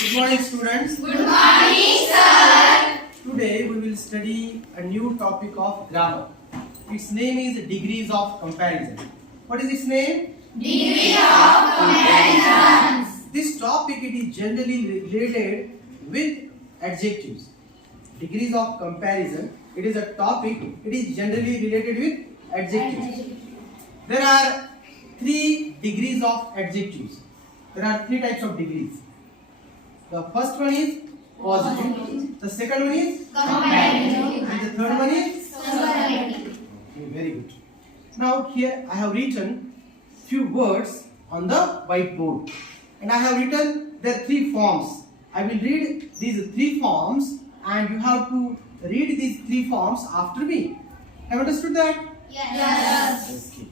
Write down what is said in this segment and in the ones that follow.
Good morning, students. Good morning, sir. Today we will study a new topic of grammar. Its name is degrees of comparison. What is its name? Degree of comparisons. This topic it is generally related with adjectives. Degrees of comparison. It is a topic. It is generally related with adjectives. There are 3 degrees of adjectives. There are 3 types of degrees. The first one is positive. The second one is Comparative. and the third one is Superlative. okay, very good. Now here I have written few words on the whiteboard, and I have written their 3 forms. I will read these 3 forms, and you have to read these 3 forms after me. Have you understood that? Yes. Okay.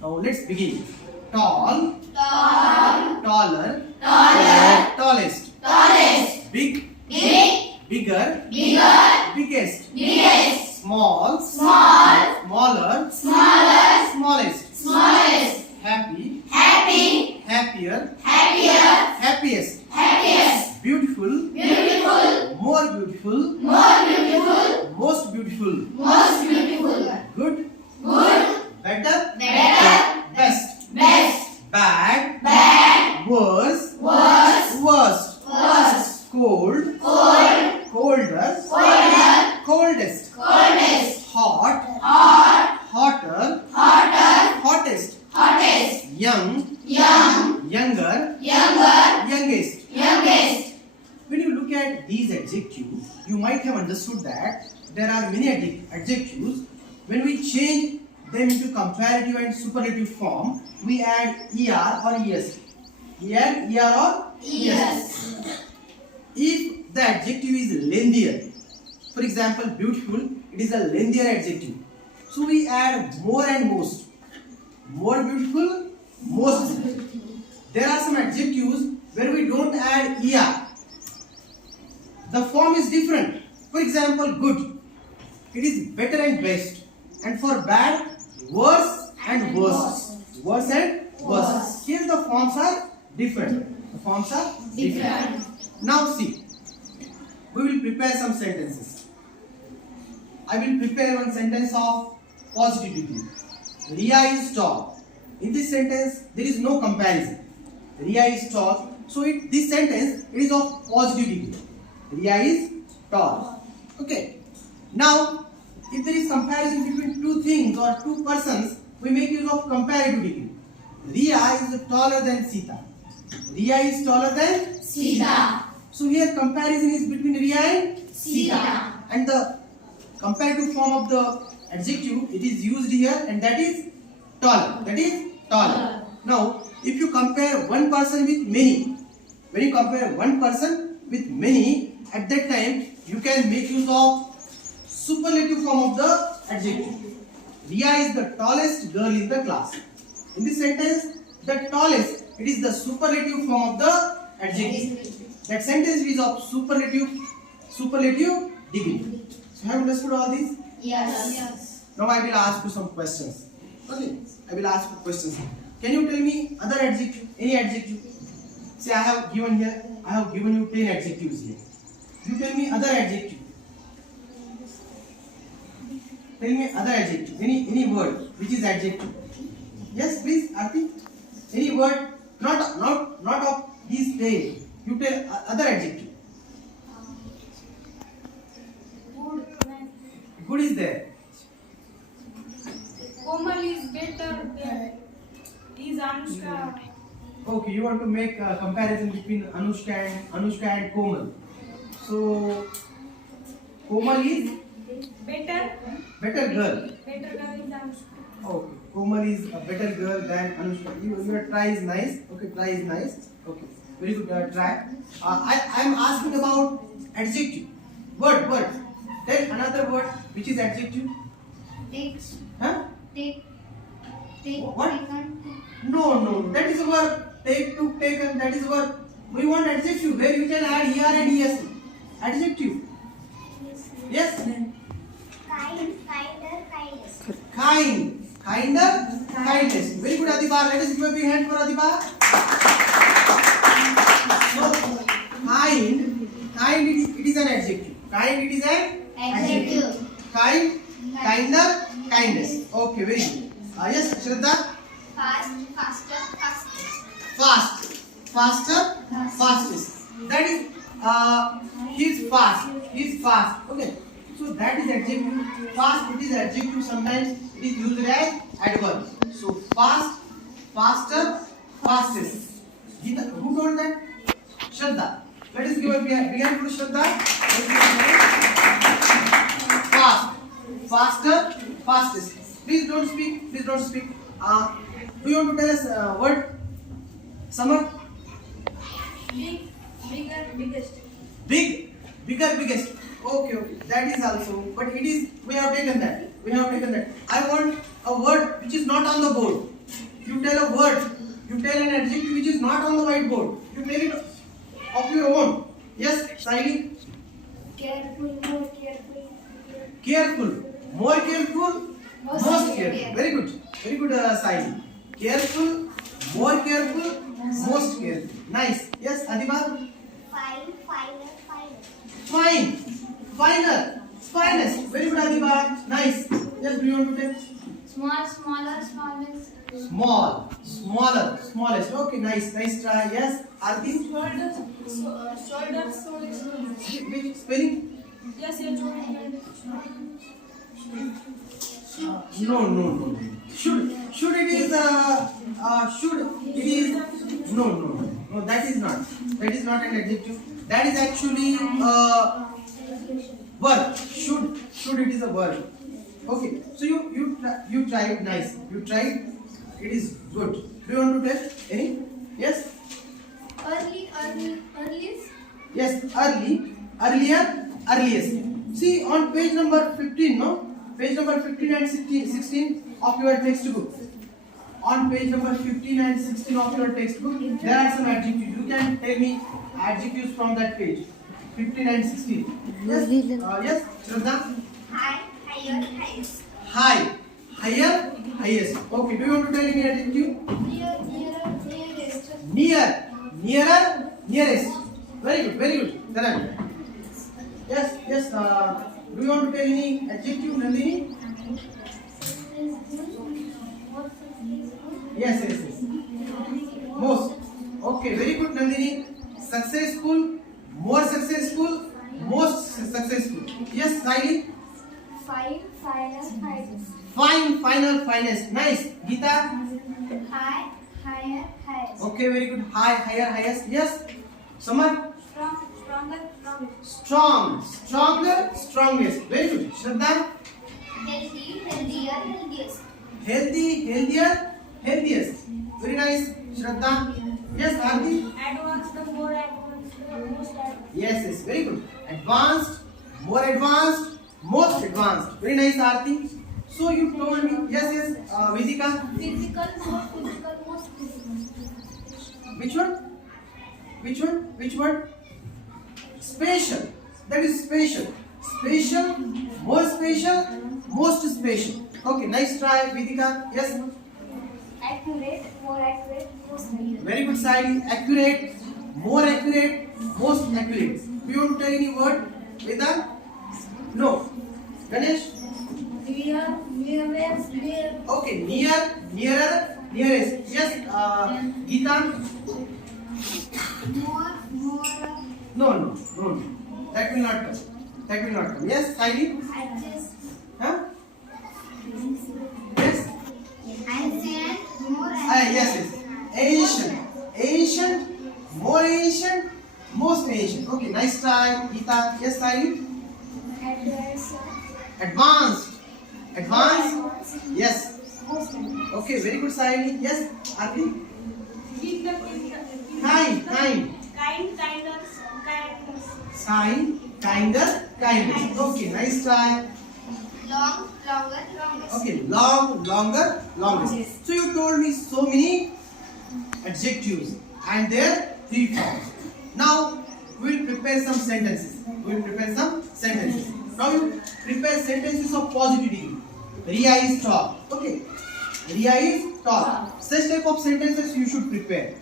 Now let's begin. Tall, Tall. taller, Taller. tallest, Tallest. big, Big. bigger, Bigger. biggest, Biggest. small, Small. smaller, Smaller. smallest, Smallest. happy, Happy. happier, Happier. happiest, Happiest. beautiful, Beautiful. more beautiful, More beautiful. most beautiful, Most beautiful. good, Good. better, Better. best, Best. bad, Bad. worse, Worst. worst, Worst. cold, Cold. colder, Colder. coldest, Coldest. hot, Hot. hotter, Hotter. hottest, Hottest. young, Young. younger, Younger. youngest. Youngest. When you look at these adjectives, you might have understood that there are many adjectives. When we change them into comparative and superlative form, we add er or es. We add er or Yes. If the adjective is lengthier, for example, beautiful, it is a lengthier adjective. So we add more and most. More beautiful, most. There are some adjectives where we don't add er. The form is different. For example, good. It is better and best. And for bad, worse and worst. Worse and worst. Here the forms are different. The forms are different. Now see, we will prepare some sentences. I will prepare one sentence of positive degree. Ria is tall. In this sentence, there is no comparison. Ria is tall. So this sentence it is of positive degree. Ria is tall. Okay. Now, if there is comparison between 2 things or 2 persons, we make use of comparative degree. Ria is taller than Sita. Ria is taller than Sita. So here comparison is between Ria and Sita. And the comparative form of the adjective it is used here, and that is taller. That is taller. Now if you compare one person with many, when you compare one person with many, at that time you can make use of superlative form of the adjective. Ria is the tallest girl in the class. In this sentence, the tallest it is the superlative form of the adjective. That sentence is of superlative degree. So have you understood all these? Yes. Now I will ask you some questions. Okay, I will ask you questions. Can you tell me other adjective, any adjective? Say I have given you 10 adjectives here. You tell me other adjective. Tell me other adjective. Any word which is adjective. Yes, please, Aarti. Any word not of these 10. You tell other adjective. Good is there. Komal is better than is Anushka. Okay, you want to make a comparison between Anushka and Komal. So Komal is Better girl. girl is Anushka. Okay, Komal is a better girl than Anushka. Your try is nice. Okay, try is nice. Okay, very good try. I am asking about adjective. Word. Tell another word which is adjective. Takes. Huh? Take. What? Taken. No. That is a verb. Take, took, taken. That is a verb. We want adjective where you can add er and es. Adjective. Yes. Kind. Kinder. Kindest. Kind. Kinder. Kindest. Very good, Adiba. Let us give a big hand for Adiba. So, is an adjective. Kind, it is an Adjective. Kind, kinder, kindest. Okay, very good. Yes, Shraddha. Fast, faster, fastest. Fast, faster, fastest. That is, he's fast. He's fast. Okay. So that is adjective. Fast, it is adjective. Sometimes it is used as adverb. So fast, faster, fastest. Geeta, who told that? Shraddha. Let us give a began to Shraddha. Fast, faster, fastest. Please don't speak. Please don't speak. Do you want to tell us word? Samar? Big, bigger, biggest. Big, bigger, biggest. Okay, okay. That is also. But it is. We have taken that. We have taken that. I want a word which is not on the board. You tell a word. You tell an adjective which is not on the whiteboard. You tell it of your own. Yes, Saili? Careful, more careful. Careful. More careful. Most careful. Very good. Very good, Saili. Careful. More careful. Most careful. Nice. Yes, Adiba? Fine, finer, finest. Fine. Finer. Finest. Very good, Adiba. Nice. Yes, do you want to tell? Small, smaller, smallest. Small. Smaller. Smallest. Okay, nice. Nice try. Yes, Arti? Shoulders, shoulders, shoulders. Which spelling? Yes, yes, No. Should it is should it is no. That is not. That is not an adjective. That is actually verb. Should it is a verb. Okay. So you tried nice. You tried. It is good. Do you want to tell any? Yes. Earliest. Yes. Early. Earlier. Earliest. See on page number 15. No. Page number 15 and 16 of your textbook. On page number 15 and 16 of your textbook, there are some adjectives. You can tell me adjectives from that page. 15 and 16. Yes, yes, Shraddha? High, higher, highest. High, higher, highest. Okay, do you want to tell any adjective? Near, nearer, nearest. Near, nearer, nearest. Very good, very good. Correct. Yes, yes. Do you want to tell any adjective, Nandini? Yes. Most. Okay, very good, Nandini. Successful, more successful, most successful. Yes, Saili? Fine, finer, finest. Fine, final, finest. Nice. Geeta? High, higher, highest. Okay, very good. High, higher, highest. Yes. Samar? Strong, stronger, strongest. Strong, stronger, strongest. Very good. Shraddha? Healthy, healthier, healthiest. Healthy, healthier, healthiest. Very nice. Shraddha? Yes, Arti? Advanced, the more advanced, the most advanced. Yes, very good. Advanced, more advanced, most advanced. Very nice, Arti. So you told me, yes, Vizika. Physical, more physical, most physical. Which one? Spatial. That is spatial. Spatial, more spatial, most spatial. Okay, nice try, Vidika. Yes. Accurate, more accurate, most accurate. Very good, Sai. Accurate, more accurate, most accurate. Do you want to tell any word? Vedant? No. Ganesh? Near, nearest, near. Okay, near, nearer, nearest. Yes, Geeta? More, No. That will not come. Yes, Saili? adjust. Huh? Yes? Ancient, more Yes. Ancient, more ancient, most ancient. Okay, nice try, Geeta. Yes, Saili? Advanced. Yes. Most accurate. Okay, very good, Saili. Yes, Arti? Kind, Kind. kinder, Kinder, kindest. Okay, nice try. Long, longer, longest. Okay, long, longer, longest. So you told me so many adjectives and their three forms. Now we will prepare some sentences. Now you prepare sentences of positivity. Ria is tall. Okay. Ria is tall. Such type of sentences you should prepare.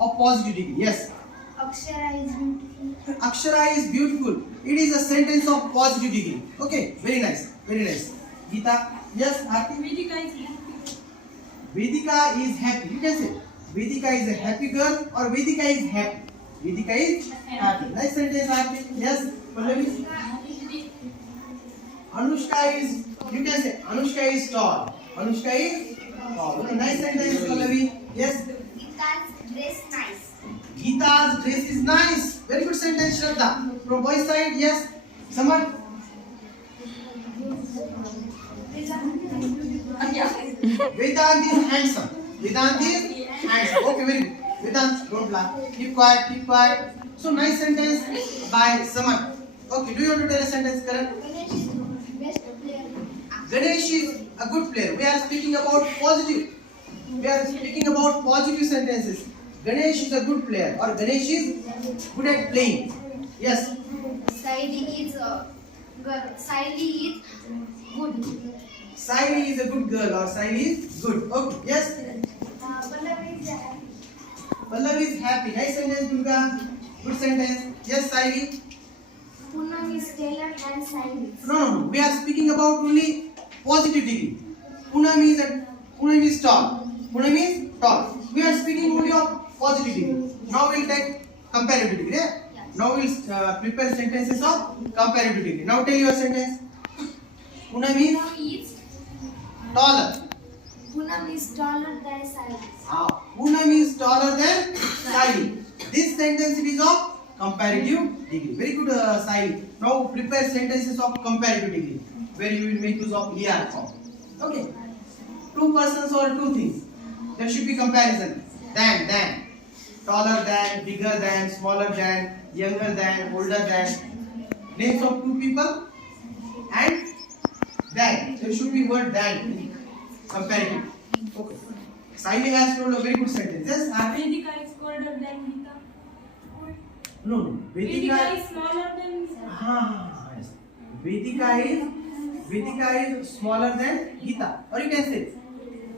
Of positivity. Yes. Akshara is beautiful. Akshara is beautiful. It is a sentence of positive degree. Okay, very nice, very nice. Geeta, yes, Aarti? Vedika is happy. Vedika is happy. You can say Vedika is a happy girl or Vedika is happy. Vedika is happy. Nice sentence, Aarti. Yes, Pallavi. Anushka is, you can say Anushka is tall. Anushka is tall. Okay, nice sentence, Pallavi. Yes. Geeta's dress nice. Geeta's dress is nice. Very good sentence, Shraddha. From boys side, yes. Samar. Vedant is handsome. Vedant is handsome. Okay, very good. Vedant, don't laugh. Keep quiet, keep quiet. So nice sentence by Samar. Okay, do you want to tell a sentence, Karan? Ganesh is best player. Ganesh is a good player. We are speaking about positive. We are speaking about positive sentences. Ganesh is a good player or Ganesh is good at playing. Yes. Saili is Saili is good. Saili is a good girl or Saili is good. Okay. Yes. Pallavi is Pallavi is happy. Nice sentence, Durga. Good sentence. Yes, Saili. Poonam is taller than Saili. No. We are speaking about only positive degree. Poonam is tall. Poonam is tall. We are speaking only of positive degree. Now we'll take comparative degree. Yeah? Now we'll prepare sentences of comparative degree. Now tell your sentence. Poonam is taller. Poonam is taller than Saili. Poonam is taller than Saili. This sentence is of comparative degree. Very good, Saili. Now prepare sentences of comparative degree where you will make use of ER form. Okay. Two persons or two things. There should be comparison. Than. Taller than, bigger than, smaller than, younger than, older than. Names of two people and than. There should be word than in comparative. Okay. Saili has told a very good sentence. Yes, Aarti? Vedika is older than Geeta. No. Vedika is smaller than Geeta. Yes. Vedika is smaller than Geeta. Or you can say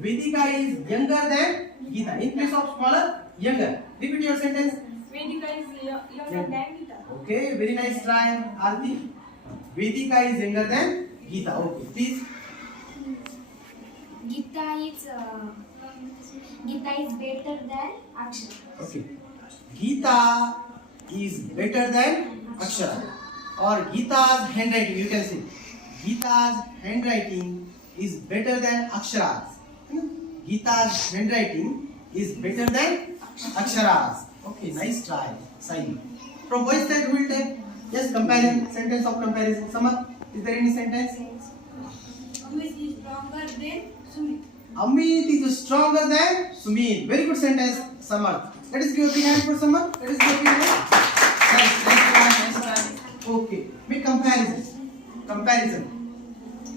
Vedika is younger than Geeta. In place of smaller, younger. Repeat your sentence. Vedika is younger than Geeta. Okay, very nice try, Aarti. Vedika is younger than Geeta. Okay, please. Geeta is better than Akshara. Okay. Geeta is better than Akshara. Or Geeta's handwriting, you can say. Geeta's handwriting is better than Akshara's. Geeta's handwriting is better than Akshara's. Okay, nice try, Saili. From boys side, we will take yes, comparison, sentence of comparison. Samar, is there any sentence? Amit is stronger than Sumit. Amit is stronger than Sumit. Very good sentence, Samar. Let us give a big hand for Samar. Let us give a big hand. Nice try. Okay, make comparison.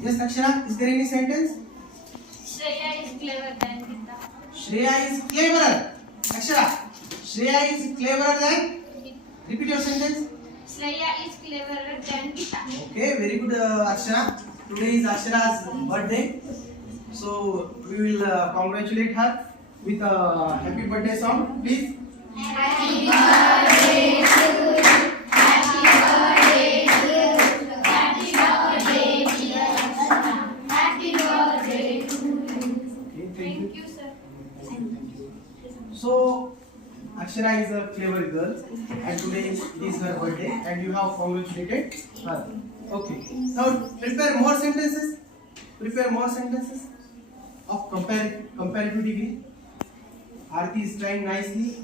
Yes, Akshara, is there any sentence? Shreya is clever than Geeta. Shreya is cleverer. Akshara, Shreya is cleverer than. Repeat your sentence. Shreya is cleverer than Geeta. Okay, very good, Akshara. Today is Akshara's birthday, so we will congratulate her with a happy birthday song, please. Happy birthday to you. Happy birthday to you. Happy birthday, dear Akshara. Happy birthday to you. Okay, Thank you, sir. So, Akshara is a clever girl, and today it is her birthday, and you have congratulated her. Okay. Now prepare more sentences. Of comparative degree. Aarti is trying nicely.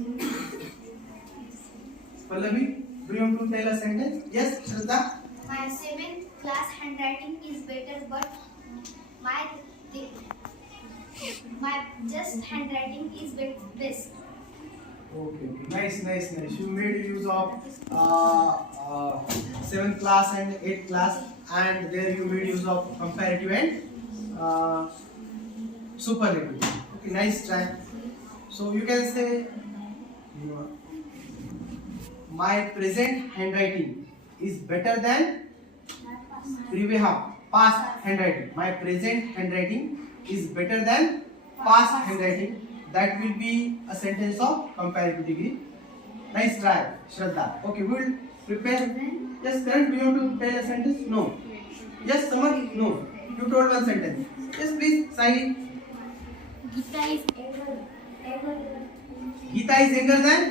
Pallavi, do you want to tell a sentence? Yes, Shraddha. My 7th class handwriting is better, but my just handwriting is best. Okay. Nice. You made use of 7th class and 8th class, and there you made use of comparative and superlative. Okay, nice try. So you can say my present handwriting is better than past handwriting. My present handwriting is better than past handwriting. That will be a sentence of comparative degree. Nice try, Shraddha. Okay, we will prepare. Yes, Karan, do you want to tell a sentence? No. Yes, Samar? No. You told one sentence. Yes, please, Saini. Gita is younger Gita is younger than?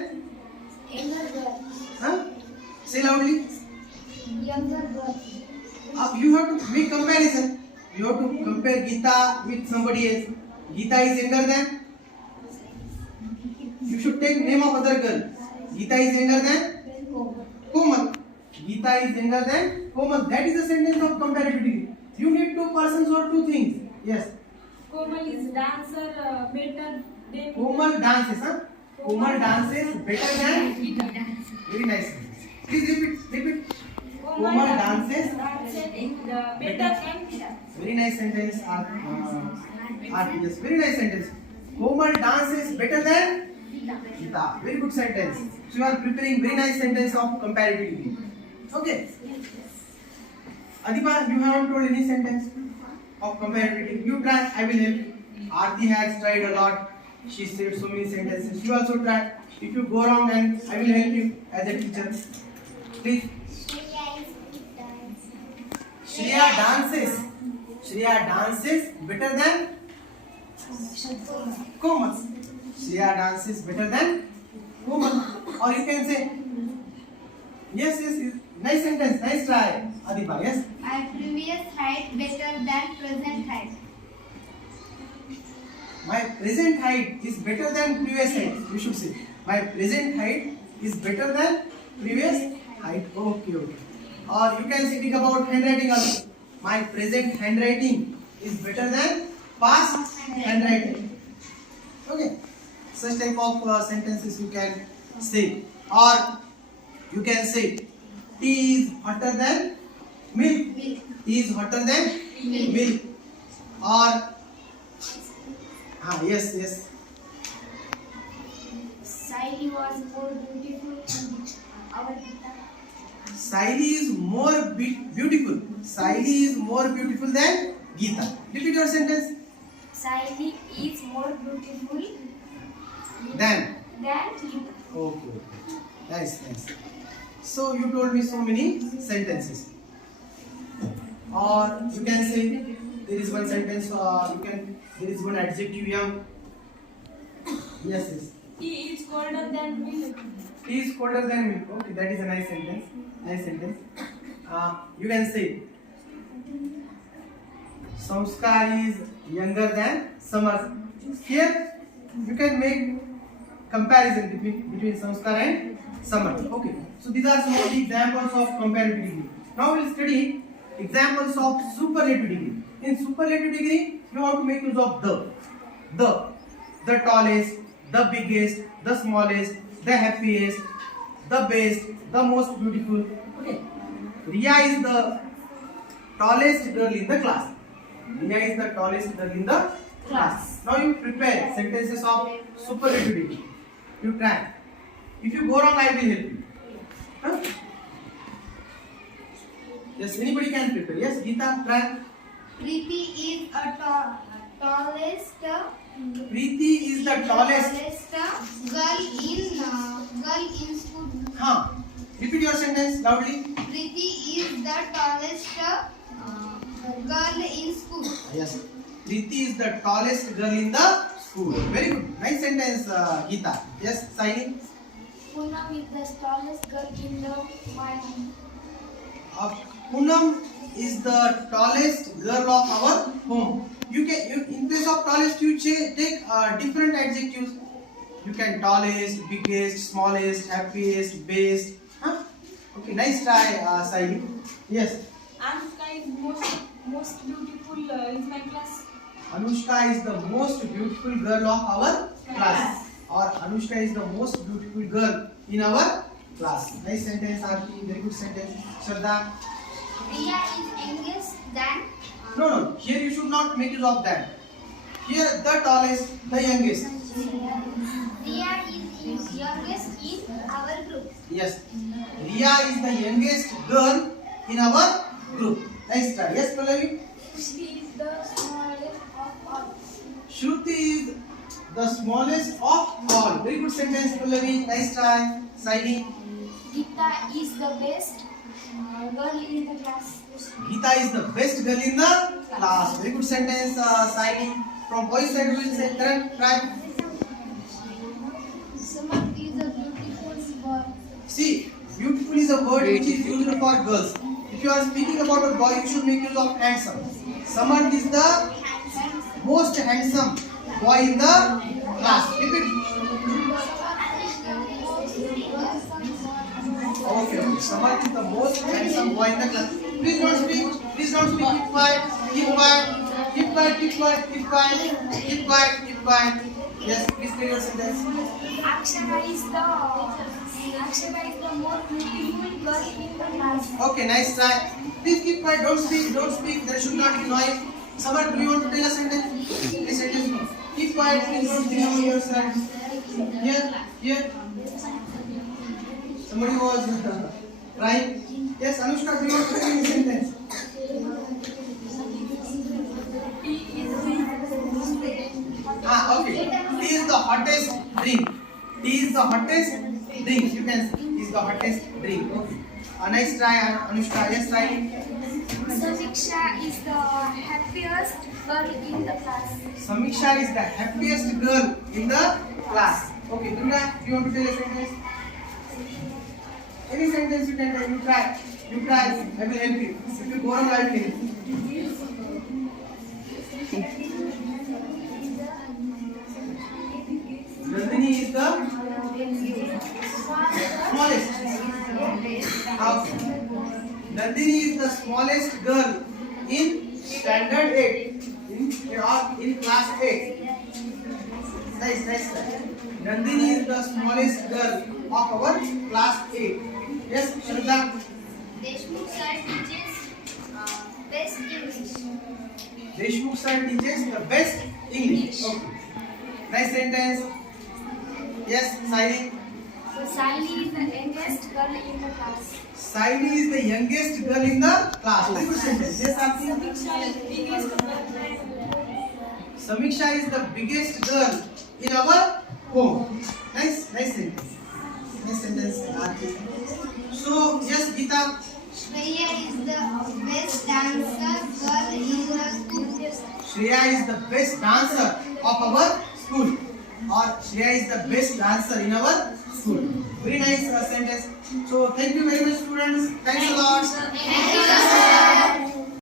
girl. Huh? Say loudly. Younger girl. You have to make comparison. You have to compare Gita with somebody else. Gita is younger than? You should take name of other girl. Gita is younger than? Komal. Gita is younger than Komal. That is the sentence of comparative degree. You need two persons or two things. Yes. Komal is dancer better than Komal dances, huh? Komal dances better than? Very nice. Please repeat. Komal dances better than Gita. Very nice sentence. Yes, very nice sentence. Komal dances better than Gita. Very good sentence. So you are preparing very nice sentence of comparative degree. Okay. Adipa, you haven't told any sentence of comparative degree. You try. I will help you. Aarti has tried a lot. She said so many sentences. You also try. If you go wrong, and I will help you as a teacher. Please. Shreya dances. Shreya dances better than Komal. Shreya dances better than Komal. Or you can say, yes, nice sentence, nice try, Adipa. Yes. My previous height better than present height. My present height is better than previous height. You should say, my present height is better than previous height. Okay. Or you can speak about handwriting also. My present handwriting is better than past handwriting. Okay. Such type of sentences you can say. Or you can say, tea is hotter than milk. Tea is hotter than milk. Or yes. Saili was more beautiful than our Gita. Saili is more beautiful. Saili is more beautiful than Gita. Repeat your sentence. Saili is more beautiful Than. than Gita. Okay. Nice. So you told me so many sentences. Or you can say there is one sentence. There is one adjective young. Yes. He is colder than milk. He is colder than milk. Okay, that is a nice sentence. You can say Samskar is younger than Samar. Here you can make comparison between Samskar and Samar. Okay. So these are some of the examples of comparative degree. Now we will study examples of superlative degree. In superlative degree, you have to make use of the tallest, the biggest, the smallest, the happiest, the best, the most beautiful. Okay. Riya is the tallest girl in the class. Riya is the tallest girl in the class. Now you prepare sentences of superlative degree. You try. If you go wrong, I will help you. Huh? Yes, anybody can prepare. Yes, Geeta, try. Preeti is a tallest. Preeti is the tallest. Girl in school. Repeat your sentence loudly. Preeti is the tallest girl in school. Yes. Preeti is the tallest girl in the school. Very good. Nice sentence, Geeta. Yes, Saini. Poonam is the tallest girl in my home. Poonam is the tallest girl of our home. You in place of tallest, you take different adjectives. You can tallest, biggest, smallest, happiest, best. Okay, nice try, Saini. Yes. Anushka is most beautiful in my class. Anushka is the most beautiful girl of our class. Or Anushka is the most beautiful girl in our class. Nice sentence, Aarti. Very good sentence. Shraddha. Riya is youngest than. No. Here you should not make use of that. Here the tallest, the youngest. Riya is youngest in our group. Yes. Riya is the youngest girl in our group. Nice try. Yes, Pallavi. She is the smallest of all. Shruti is the smallest of all. Very good sentence, Pallavi. Nice try. Saini. Gita is the best girl in the class. Geeta is the best girl in the class. Very good sentence, Saini. From boys side, we will say Karan. Try. Samarth is a beautiful boy. See, beautiful is a word which is used for girls. If you are speaking about a boy, you should make use of handsome. Samarth is the most handsome boy in the class. Repeat. Okay. Samarth is the most handsome boy in the class. Please don't speak. Please don't speak. Keep quiet. Keep quiet. Keep quiet. Keep quiet. Keep quiet. Keep quiet. Keep quiet. Yes. Please tell your sentence. Akshara is the most beautiful girl in the class. Okay. Nice try. Please keep quiet. Don't speak. Don't speak. There should not be noise. Samarth, do you want to tell a sentence? A sentence. Keep quiet. Please don't speak on your side. Here. Here. Somebody was trying. Yes, Anushka, do you want to tell a sentence? Okay. Tea is the hottest drink. Tea is the hottest drink. You can say tea is the hottest drink. Okay. Nice try, Anushka. Yes, try. Samiksha is the happiest girl in the class. Samiksha is the happiest girl in the class. Okay, Durga, do you want to tell a sentence? Any sentence you can tell. You try. You try. I will help you. If you go wrong, I will help you. Nandini is the smallest. Nandini is the smallest girl in standard 8. In class 8. Nice, nice. Nandini is the smallest girl of our class 8. Yes, Shraddha. Deshmukh sir teaches best English. Deshmukh sir teaches the best English. Okay. Nice sentence. Yes, Saini. So Sally is the youngest girl in the class. Saini is the youngest girl in the class. Very good sentence. Yes, Aarti. Samiksha is the biggest girl in our home. Nice, nice sentence. Nice sentence, Aarti. So, yes, Geeta. Shreya is the best dancer girl in the school. Shreya is the best dancer of our school. Or Shreya is the best dancer in our school. Very nice sentence. So, thank you very much, students. Thanks a lot. Thank you, sir.